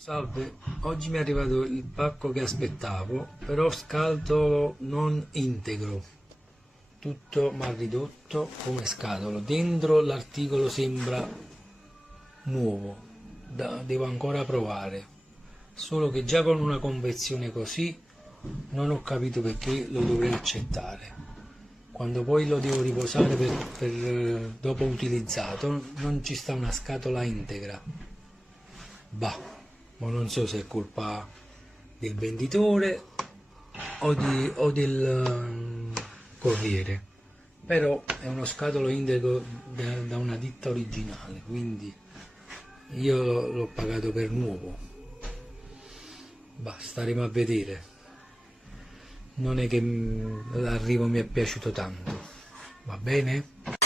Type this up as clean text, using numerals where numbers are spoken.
Salve, oggi mi è arrivato il pacco che aspettavo, però scatolo non integro, tutto mal ridotto come scatolo. Dentro l'articolo sembra nuovo, devo ancora provare, solo che già con una confezione così non ho capito perché lo dovrei accettare. Quando poi lo devo riposare dopo utilizzato, non ci sta una scatola integra. Bah, ma non so se è colpa del venditore o del corriere, però è uno scatolo integro da una ditta originale, quindi io l'ho pagato per nuovo. Bah, staremo a vedere. Non è che l'arrivo mi è piaciuto tanto, va bene?